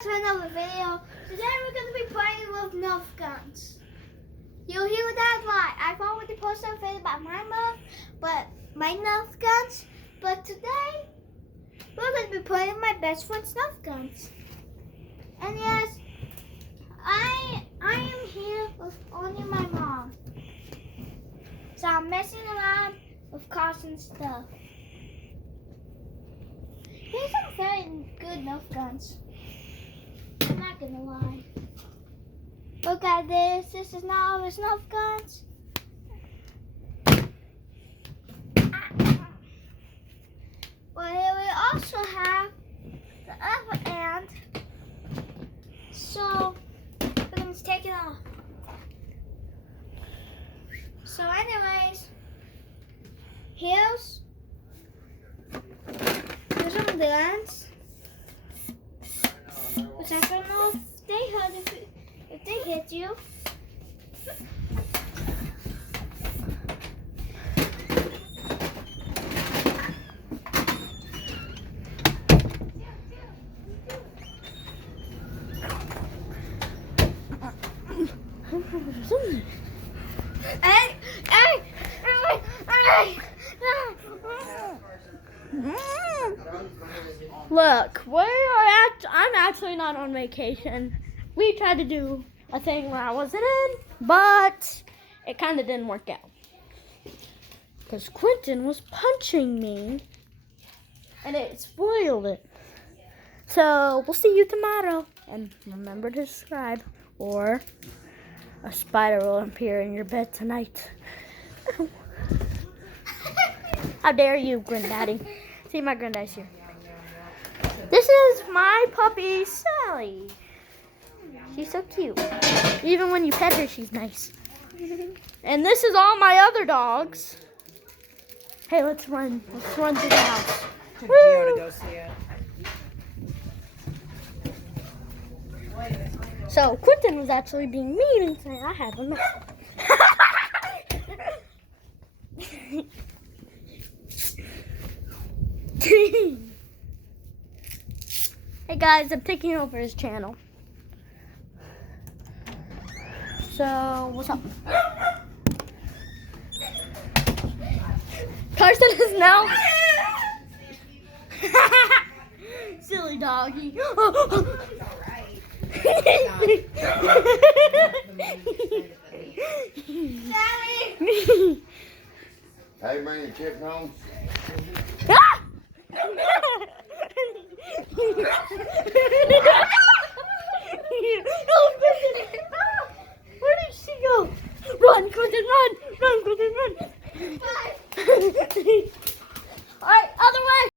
To another video. Today we're going to be playing with Nerf guns. You'll hear that's why I've already posted a video about my Nerf guns, but today we're going to be playing with my best friend's Nerf guns. And yes, I am here with only my mom, so I'm messing around with cars and stuff. Here's some very good Nerf guns. I'm not gonna lie. Look at this. This is not all his Nerf guns. Well, here we also have the other end. So we're gonna take it off. So, anyways, here's some guns. Which I don't know if they hurt if they hit you. Look, I'm actually not on vacation. We tried to do a thing where I wasn't in, but it kind of didn't work out. Because Quentin was punching me, and it spoiled it. So, we'll see you tomorrow. And remember to subscribe, or a spider will appear in your bed tonight. How dare you, Granddaddy. See, my granddaddy's here. This is my puppy, Sally. She's so cute. Even when you pet her, she's nice. And this is all my other dogs. Hey, let's run. Let's run to the house. Do you want to go see it? So, Quentin was actually being mean and saying, I have enough. Hey guys, I'm taking over his channel. So, what's up? Carson is now... Silly doggy. How you bring the chicken home? Where did she go? Run, Quentin, run! Run, Quentin, run! Alright, other way!